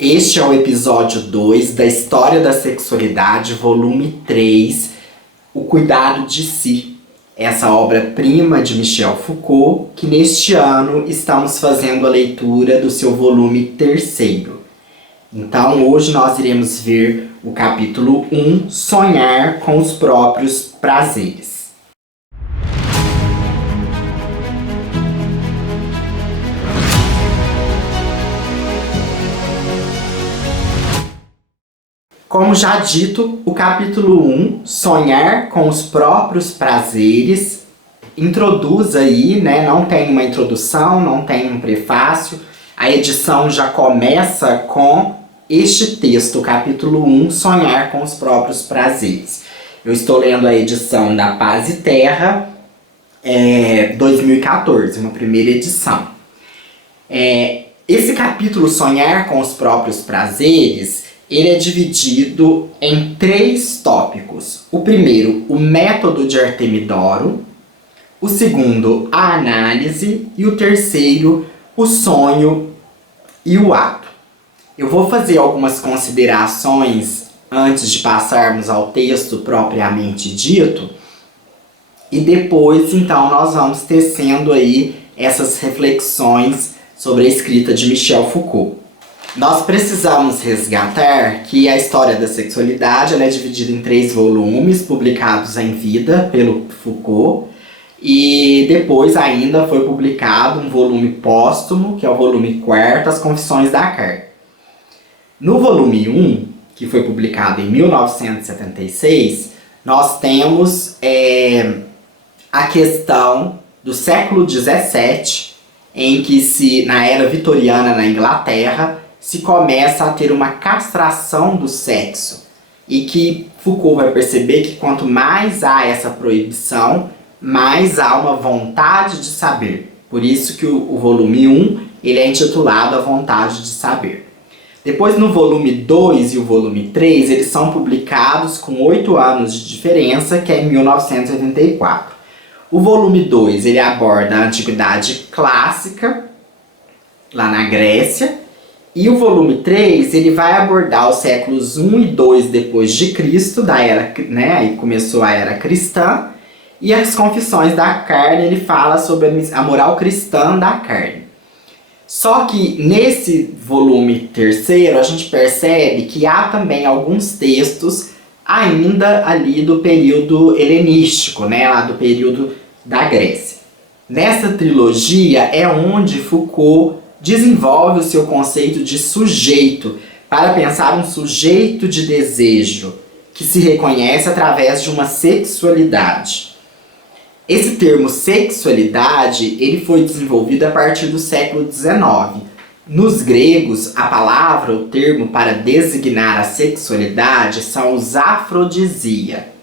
Este é o episódio 2 da História da Sexualidade, volume 3, O Cuidado de Si. Essa obra-prima de Michel Foucault, que neste ano estamos fazendo a leitura do seu volume 3º. Então, hoje nós iremos ver o capítulo 1, Sonhar com os próprios prazeres. Como já dito, o capítulo 1, Sonhar com os próprios prazeres, introduz aí, não tem uma introdução, não tem um prefácio. A edição já começa com este texto, capítulo 1, Sonhar com os próprios prazeres. Eu estou lendo a edição da Paz e Terra, 2014, uma primeira edição. Esse capítulo, Sonhar com os próprios prazeres, ele é dividido em 3 tópicos. O primeiro, o método de Artemidoro. O segundo, a análise. E o terceiro, o sonho e o ato. Eu vou fazer algumas considerações antes de passarmos ao texto propriamente dito. E depois, então, nós vamos tecendo aí essas reflexões sobre a escrita de Michel Foucault. Nós precisamos resgatar que a história da sexualidade ela é dividida em 3 volumes, publicados em vida pelo Foucault, e depois ainda foi publicado um volume póstumo, que é o volume 4º, As Confissões da Carne. No volume 1, que foi publicado em 1976, nós temos a questão do século XVII, em que na era vitoriana na Inglaterra, se começa a ter uma castração do sexo e que Foucault vai perceber que quanto mais há essa proibição, mais há uma vontade de saber. Por isso que o volume 1 ele é intitulado A Vontade de Saber. Depois no volume 2 e o volume 3 eles são publicados com 8 anos de diferença, que é em 1984. O volume 2 ele aborda a Antiguidade Clássica, lá na Grécia. E o volume 3, ele vai abordar os séculos 1 e 2 depois de Cristo, aí começou a era cristã, e as Confissões da Carne, ele fala sobre a moral cristã da carne. Só que nesse volume 3º, a gente percebe que há também alguns textos ainda ali do período helenístico, lá do período da Grécia. Nessa trilogia é onde Foucault desenvolve o seu conceito de sujeito, para pensar um sujeito de desejo, que se reconhece através de uma sexualidade. Esse termo sexualidade, ele foi desenvolvido a partir do século XIX. Nos gregos, a palavra, o termo para designar a sexualidade são os afrodisia.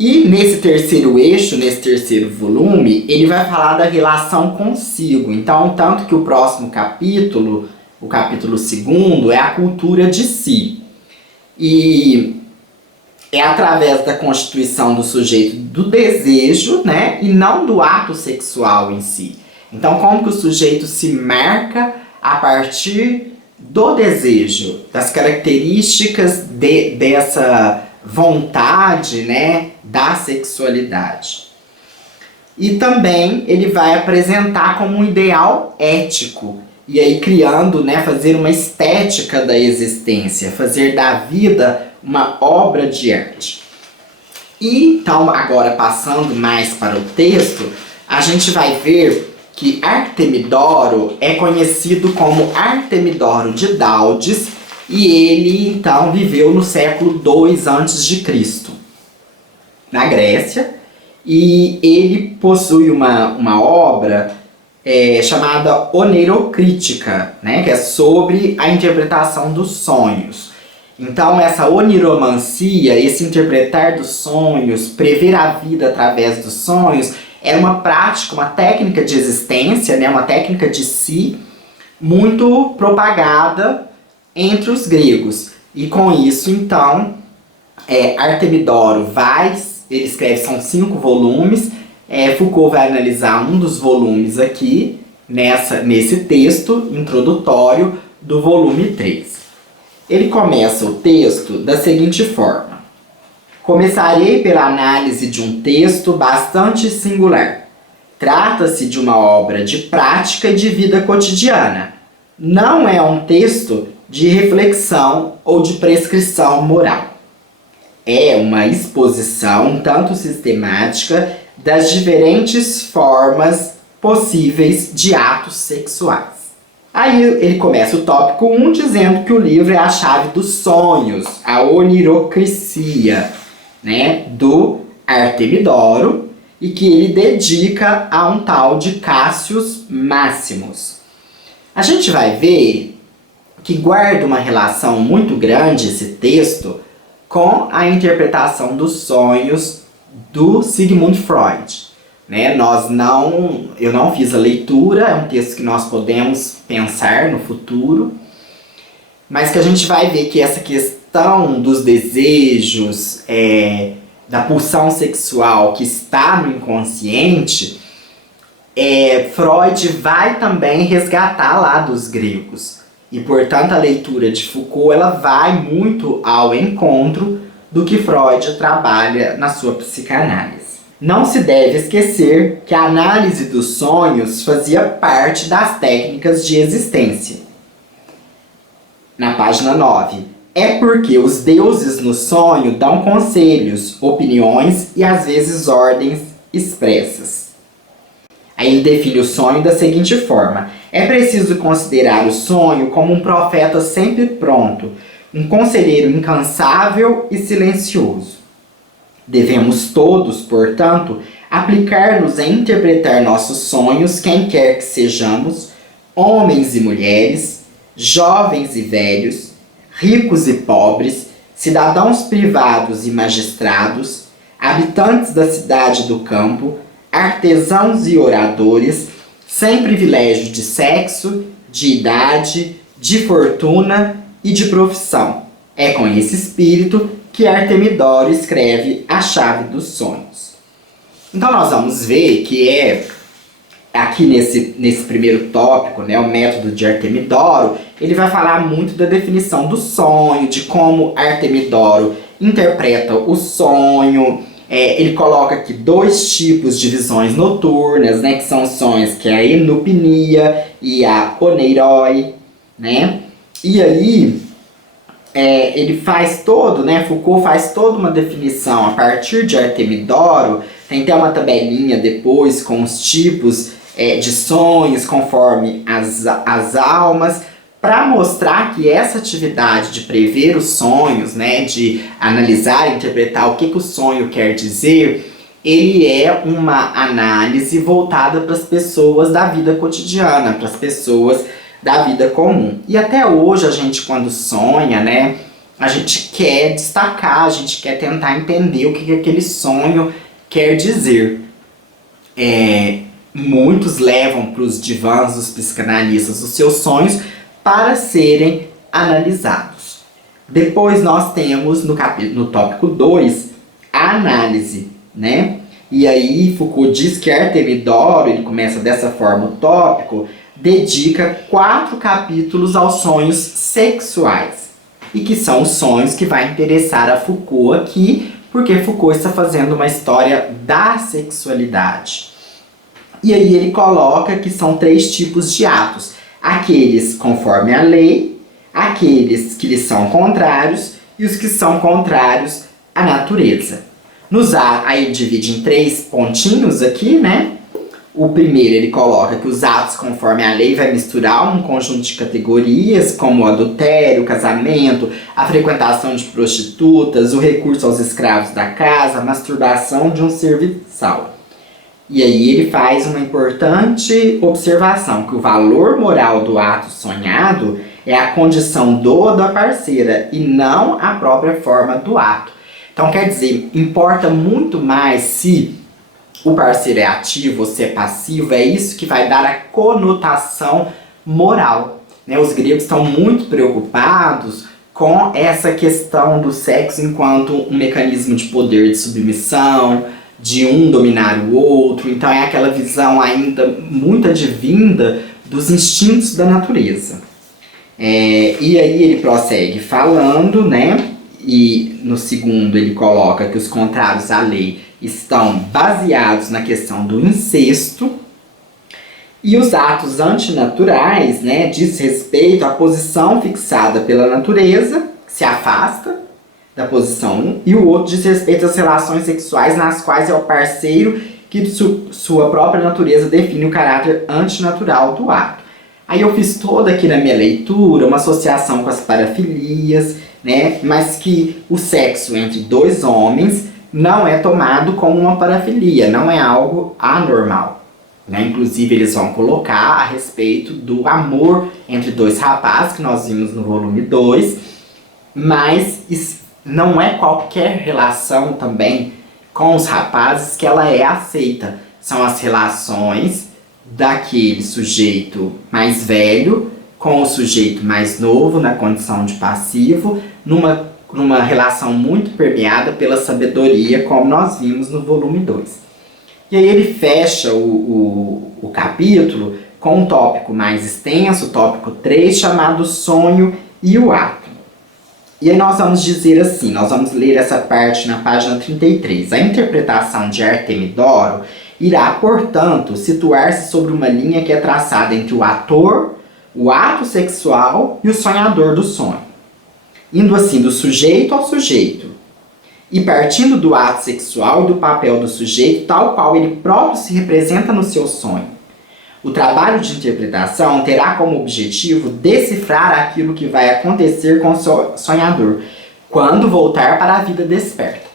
E nesse terceiro eixo, nesse terceiro volume, ele vai falar da relação consigo. Então, tanto que o próximo capítulo, o capítulo 2º, é a cultura de si. E é através da constituição do sujeito do desejo, e não do ato sexual em si. Então, como que o sujeito se marca a partir do desejo, das características dessa vontade, da sexualidade. E também ele vai apresentar como um ideal ético, e aí criando, fazer uma estética da existência, fazer da vida uma obra de arte. E então, agora passando mais para o texto, a gente vai ver que Artemidoro é conhecido como Artemidoro de Daldes, e ele, então, viveu no século II a.C., na Grécia, e ele possui uma obra chamada Oneirocrítica, que é sobre a interpretação dos sonhos. Então, essa oniromancia, esse interpretar dos sonhos, prever a vida através dos sonhos, é uma prática, uma técnica de existência, uma técnica de si, muito propagada entre os gregos. E com isso, então, Artemidoro ele escreve, são 5 volumes, Foucault vai analisar um dos volumes aqui, nesse texto introdutório do volume 3. Ele começa o texto da seguinte forma: começarei pela análise de um texto bastante singular. Trata-se de uma obra de prática e de vida cotidiana. Não é um texto de reflexão ou de prescrição moral. É uma exposição um tanto sistemática das diferentes formas possíveis de atos sexuais. Aí ele começa o tópico 1 dizendo que o livro é a chave dos sonhos, a onirocracia, né, do Artemidoro, e que ele dedica a um tal de Cassius Maximus. A gente vai ver que guarda uma relação muito grande esse texto com a interpretação dos sonhos do Sigmund Freud. Né? Eu não fiz a leitura, é um texto que nós podemos pensar no futuro, mas que a gente vai ver que essa questão dos desejos, da pulsão sexual que está no inconsciente, Freud vai também resgatar lá dos gregos. E, portanto, a leitura de Foucault ela vai muito ao encontro do que Freud trabalha na sua psicanálise. Não se deve esquecer que a análise dos sonhos fazia parte das técnicas de existência. Na página 9. É porque os deuses no sonho dão conselhos, opiniões e às vezes ordens expressas. Aí ele define o sonho da seguinte forma: é preciso considerar o sonho como um profeta sempre pronto, um conselheiro incansável e silencioso. Devemos todos, portanto, aplicar-nos a interpretar nossos sonhos, quem quer que sejamos, homens e mulheres, jovens e velhos, ricos e pobres, cidadãos privados e magistrados, habitantes da cidade e do campo, artesãos e oradores, sem privilégio de sexo, de idade, de fortuna e de profissão. É com esse espírito que Artemidoro escreve A Chave dos Sonhos. Então nós vamos ver que aqui nesse primeiro tópico, né, o método de Artemidoro, ele vai falar muito da definição do sonho, de como Artemidoro interpreta o sonho. Ele coloca aqui 2 tipos de visões noturnas, né, que são os sonhos, que é a enupnia e a oneiroi, né? E aí ele faz todo, né, Foucault faz toda uma definição a partir de Artemidoro. Tem até uma tabelinha depois com os tipos de sonhos conforme as almas, para mostrar que essa atividade de prever os sonhos, né, de analisar e interpretar o que o sonho quer dizer, ele é uma análise voltada para as pessoas da vida cotidiana, para as pessoas da vida comum. E até hoje a gente, quando sonha, né, a gente quer destacar, a gente quer tentar entender o que aquele sonho quer dizer. Muitos levam para os divãs dos psicanalistas os seus sonhos para serem analisados. Depois nós temos no tópico 2 a análise, né? E aí Foucault diz que Artemidoro, ele começa dessa forma o tópico, dedica 4 capítulos aos sonhos sexuais. E que são os sonhos que vai interessar a Foucault aqui, porque Foucault está fazendo uma história da sexualidade. E aí ele coloca que são 3 tipos de atos: aqueles conforme a lei, aqueles que lhes são contrários e os que são contrários à natureza. Aí divide em 3 pontinhos aqui, né? O primeiro ele coloca que os atos conforme a lei vai misturar um conjunto de categorias, como o adultério, o casamento, a frequentação de prostitutas, o recurso aos escravos da casa, a masturbação de um serviçal. E aí ele faz uma importante observação, que o valor moral do ato sonhado é a condição do ou da parceira e não a própria forma do ato. Então quer dizer, importa muito mais se o parceiro é ativo ou se é passivo, é isso que vai dar a conotação moral, né? Os gregos estão muito preocupados com essa questão do sexo enquanto um mecanismo de poder de submissão, de um dominar o outro. Então é aquela visão ainda muito advinda dos instintos da natureza. E aí ele prossegue falando, né? E no segundo ele coloca que os contrários à lei estão baseados na questão do incesto. E os atos antinaturais, né, diz respeito à posição fixada pela natureza, que se afasta da posição 1, e o outro diz respeito às relações sexuais nas quais é o parceiro que sua própria natureza define o caráter antinatural do ato. Aí eu fiz toda aqui na minha leitura uma associação com as parafilias, né, mas que o sexo entre dois homens não é tomado como uma parafilia, não é algo anormal. Né? Inclusive eles vão colocar a respeito do amor entre dois rapazes, que nós vimos no volume 2, mas não é qualquer relação também com os rapazes que ela é aceita. São as relações daquele sujeito mais velho com o sujeito mais novo na condição de passivo, numa relação muito permeada pela sabedoria, como nós vimos no volume 2. E aí ele fecha o capítulo com um tópico mais extenso, o tópico 3, chamado Sonho e o Ato. E aí nós vamos dizer assim, nós vamos ler essa parte na página 33. A interpretação de Artemidoro irá, portanto, situar-se sobre uma linha que é traçada entre o ator, o ato sexual e o sonhador do sonho, indo assim do sujeito ao sujeito, e partindo do ato sexual e do papel do sujeito tal qual ele próprio se representa no seu sonho. O trabalho de interpretação terá como objetivo decifrar aquilo que vai acontecer com o sonhador quando voltar para a vida desperta.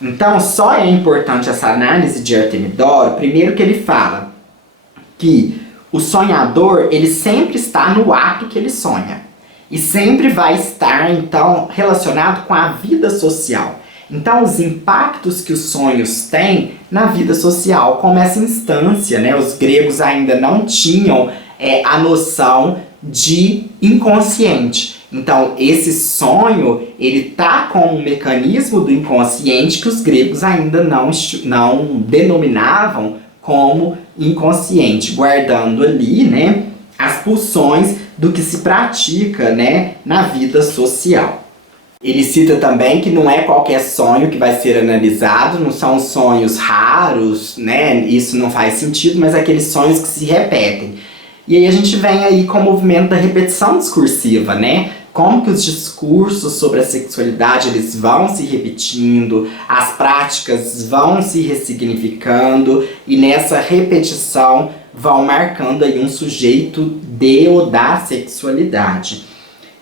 Então, só é importante essa análise de Artemidoro, primeiro que ele fala que o sonhador, ele sempre está no ato que ele sonha. E sempre vai estar, então, relacionado com a vida social. Então, os impactos que os sonhos têm na vida social, como essa instância, né? Os gregos ainda não tinham a noção de inconsciente. Então, esse sonho, ele tá com um mecanismo do inconsciente que os gregos ainda não denominavam como inconsciente, guardando ali, né, as pulsões do que se pratica, né, na vida social. Ele cita também que não é qualquer sonho que vai ser analisado, não são sonhos raros, né? Isso não faz sentido, mas aqueles sonhos que se repetem. E aí a gente vem aí com o movimento da repetição discursiva, né? Como que os discursos sobre a sexualidade eles vão se repetindo, as práticas vão se ressignificando e nessa repetição vão marcando aí um sujeito de ou da sexualidade.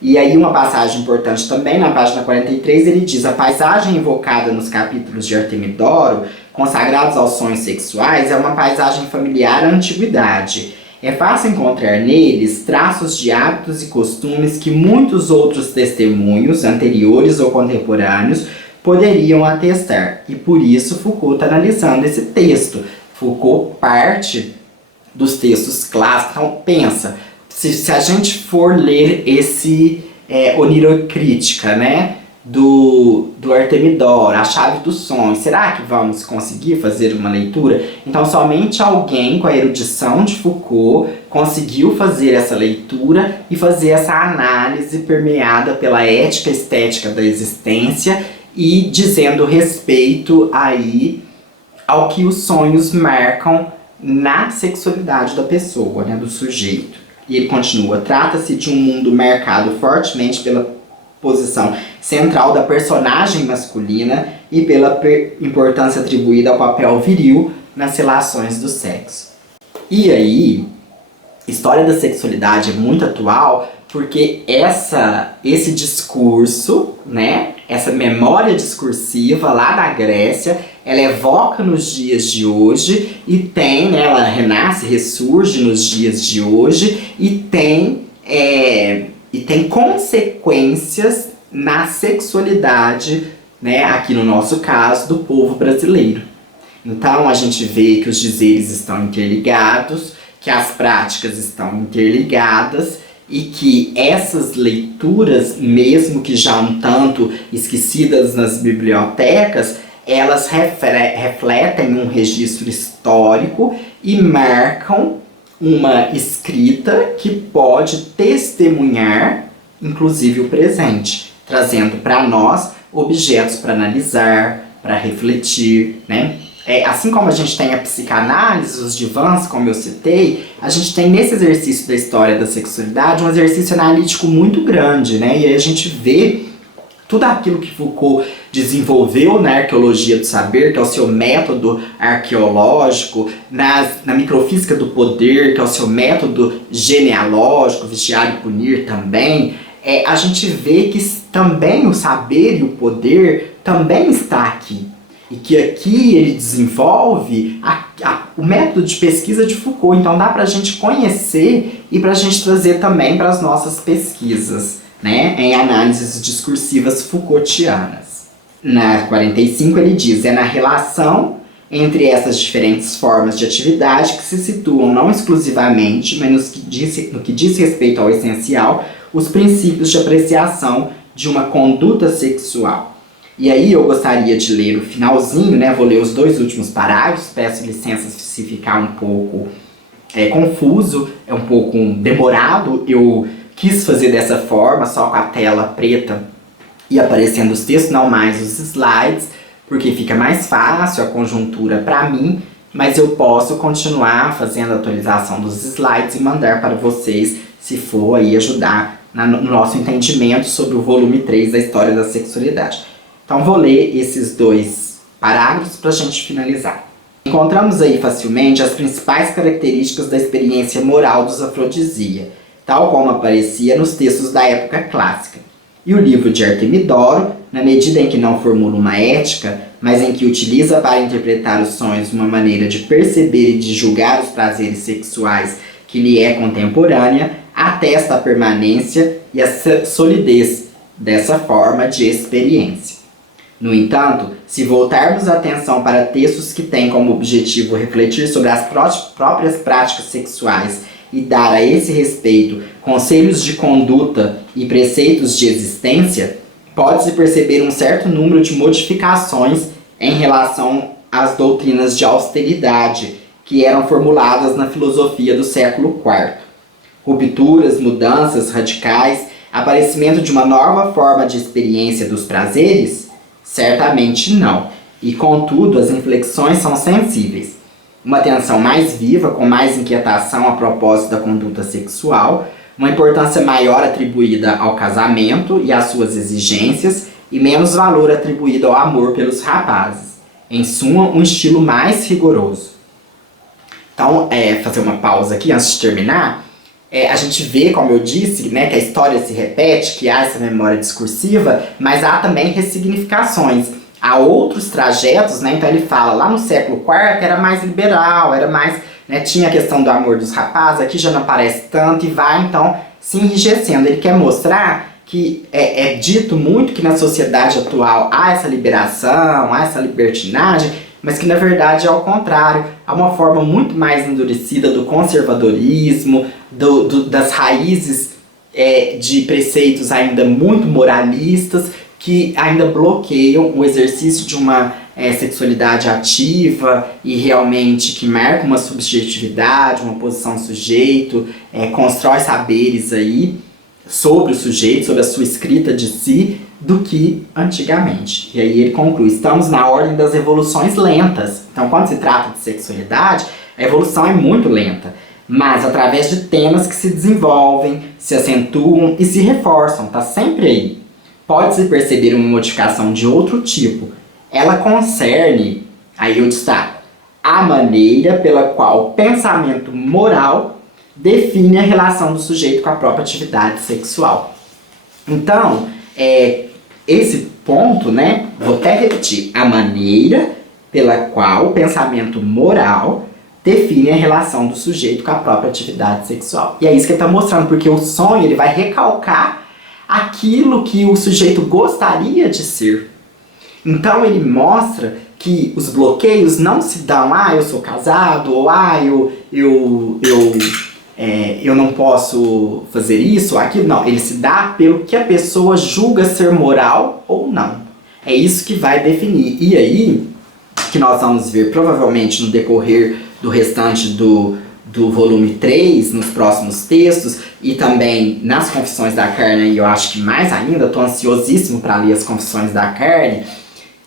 E aí uma passagem importante também, na página 43, ele diz: a paisagem evocada nos capítulos de Artemidoro, consagrados aos sonhos sexuais, é uma paisagem familiar à antiguidade. É fácil encontrar neles traços de hábitos e costumes que muitos outros testemunhos, anteriores ou contemporâneos, poderiam atestar. E por isso Foucault está analisando esse texto. Foucault parte dos textos clássicos. Então pensa, se a gente for ler esse onirocrítica, né, do Artemidoro, a chave do sonho, será que vamos conseguir fazer uma leitura? Então somente alguém com a erudição de Foucault conseguiu fazer essa leitura e fazer essa análise permeada pela ética estética da existência e dizendo respeito aí ao que os sonhos marcam na sexualidade da pessoa, né, do sujeito. E ele continua: trata-se de um mundo marcado fortemente pela posição central da personagem masculina e pela importância atribuída ao papel viril nas relações do sexo. E aí, história da sexualidade é muito atual porque esse discurso, né, essa memória discursiva lá da Grécia, ela evoca nos dias de hoje e tem, né, ela renasce, ressurge nos dias de hoje e tem consequências na sexualidade, né, aqui no nosso caso, do povo brasileiro. Então a gente vê que os dizeres estão interligados, que as práticas estão interligadas e que essas leituras, mesmo que já um tanto esquecidas nas bibliotecas, elas refletem um registro histórico e marcam uma escrita que pode testemunhar, inclusive, o presente, trazendo para nós objetos para analisar, para refletir, né? Assim como a gente tem a psicanálise, os divãs, como eu citei, a gente tem nesse exercício da história da sexualidade um exercício analítico muito grande, né? E aí a gente vê tudo aquilo que Foucault desenvolveu na arqueologia do saber, que é o seu método arqueológico, na microfísica do poder, que é o seu método genealógico, vigiar e punir também, a gente vê que também o saber e o poder também está aqui. E que aqui ele desenvolve o método de pesquisa de Foucault. Então dá para a gente conhecer e para a gente trazer também para as nossas pesquisas, né, em análises discursivas Foucaultianas. Na 45 ele diz, na relação entre essas diferentes formas de atividade que se situam não exclusivamente, mas no que diz respeito ao essencial, os princípios de apreciação de uma conduta sexual. E aí eu gostaria de ler o finalzinho, né? Vou ler os 2 últimos parágrafos, peço licença se ficar um pouco confuso, um pouco demorado. Eu quis fazer dessa forma, só com a tela preta e aparecendo os textos, não mais os slides, porque fica mais fácil a conjuntura para mim, mas eu posso continuar fazendo a atualização dos slides e mandar para vocês, se for aí ajudar no nosso entendimento sobre o volume 3 da História da Sexualidade. Então vou ler esses 2 parágrafos para a gente finalizar. Encontramos aí facilmente as principais características da experiência moral dos afrodisia, tal como aparecia nos textos da época clássica. E o livro de Artemidoro, na medida em que não formula uma ética, mas em que utiliza para interpretar os sonhos uma maneira de perceber e de julgar os prazeres sexuais que lhe é contemporânea, atesta a permanência e a solidez dessa forma de experiência. No entanto, se voltarmos a atenção para textos que têm como objetivo refletir sobre as próprias práticas sexuais e dar a esse respeito conselhos de conduta e preceitos de existência, pode-se perceber um certo número de modificações em relação às doutrinas de austeridade que eram formuladas na filosofia do século IV. Rupturas, mudanças radicais, aparecimento de uma nova forma de experiência dos prazeres? Certamente não, e contudo as inflexões são sensíveis. Uma atenção mais viva, com mais inquietação a propósito da conduta sexual, uma importância maior atribuída ao casamento e às suas exigências, e menos valor atribuído ao amor pelos rapazes. Em suma, um estilo mais rigoroso. Então, fazer uma pausa aqui antes de terminar. A gente vê, como eu disse, né, que a história se repete, que há essa memória discursiva, mas há também ressignificações. Há outros trajetos, né, então ele fala, lá no século IV era mais liberal, era mais, né, tinha a questão do amor dos rapazes, aqui já não aparece tanto e vai então se enrijecendo. Ele quer mostrar que é dito muito que na sociedade atual há essa liberação, há essa libertinagem, mas que na verdade é ao contrário, há uma forma muito mais endurecida do conservadorismo, das raízes de preceitos ainda muito moralistas, que ainda bloqueiam o exercício de uma sexualidade ativa e realmente que marca uma subjetividade, uma posição sujeito, constrói saberes aí sobre o sujeito, sobre a sua escrita de si, do que antigamente. E aí ele conclui, estamos na ordem das evoluções lentas. Então quando se trata de sexualidade, a evolução é muito lenta, mas através de temas que se desenvolvem, se acentuam e se reforçam, tá sempre aí. Pode-se perceber uma modificação de outro tipo. Ela concerne, aí eu destaco, a maneira pela qual o pensamento moral define a relação do sujeito com a própria atividade sexual. Então, esse ponto, né, vou até repetir, a maneira pela qual o pensamento moral define a relação do sujeito com a própria atividade sexual. E é isso que ele está mostrando, porque o sonho ele vai recalcar aquilo que o sujeito gostaria de ser. Então ele mostra que os bloqueios não se dão, eu sou casado, ou eu não posso fazer isso ou aquilo. Não, ele se dá pelo que a pessoa julga ser moral ou não. É isso que vai definir. E aí, que nós vamos ver provavelmente no decorrer do restante do do volume 3, nos próximos textos, e também nas Confissões da Carne, e eu acho que mais ainda, estou ansiosíssimo para ler as Confissões da Carne,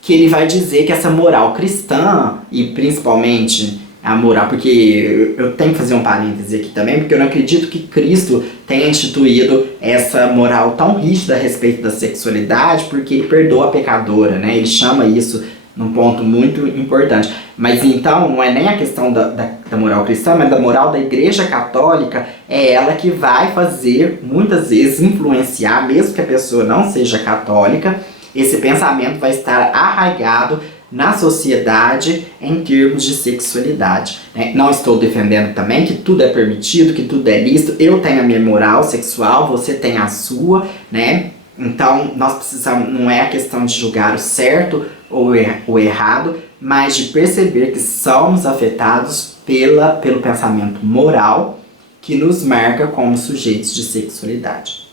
que ele vai dizer que essa moral cristã, e principalmente a moral, porque eu tenho que fazer um parêntese aqui também, porque eu não acredito que Cristo tenha instituído essa moral tão rígida a respeito da sexualidade, porque ele perdoa a pecadora, né? Ele chama isso num ponto muito importante. Mas então, não é nem a questão da moral cristã, mas da moral da Igreja Católica, é ela que vai fazer, muitas vezes, influenciar, mesmo que a pessoa não seja católica, esse pensamento vai estar arraigado na sociedade em termos de sexualidade, né? Não estou defendendo também que tudo é permitido, que tudo é lícito. Eu tenho a minha moral sexual, você tem a sua, né? Então, nós precisamos, não é a questão de julgar o certo ou o errado, mas de perceber que somos afetados pelo pensamento moral que nos marca como sujeitos de sexualidade.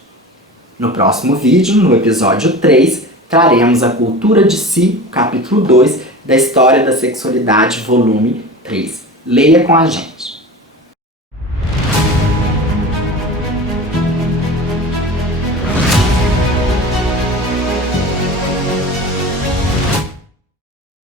No próximo vídeo, no episódio 3, traremos a cultura de si, capítulo 2, da História da Sexualidade, volume 3. Leia com a gente.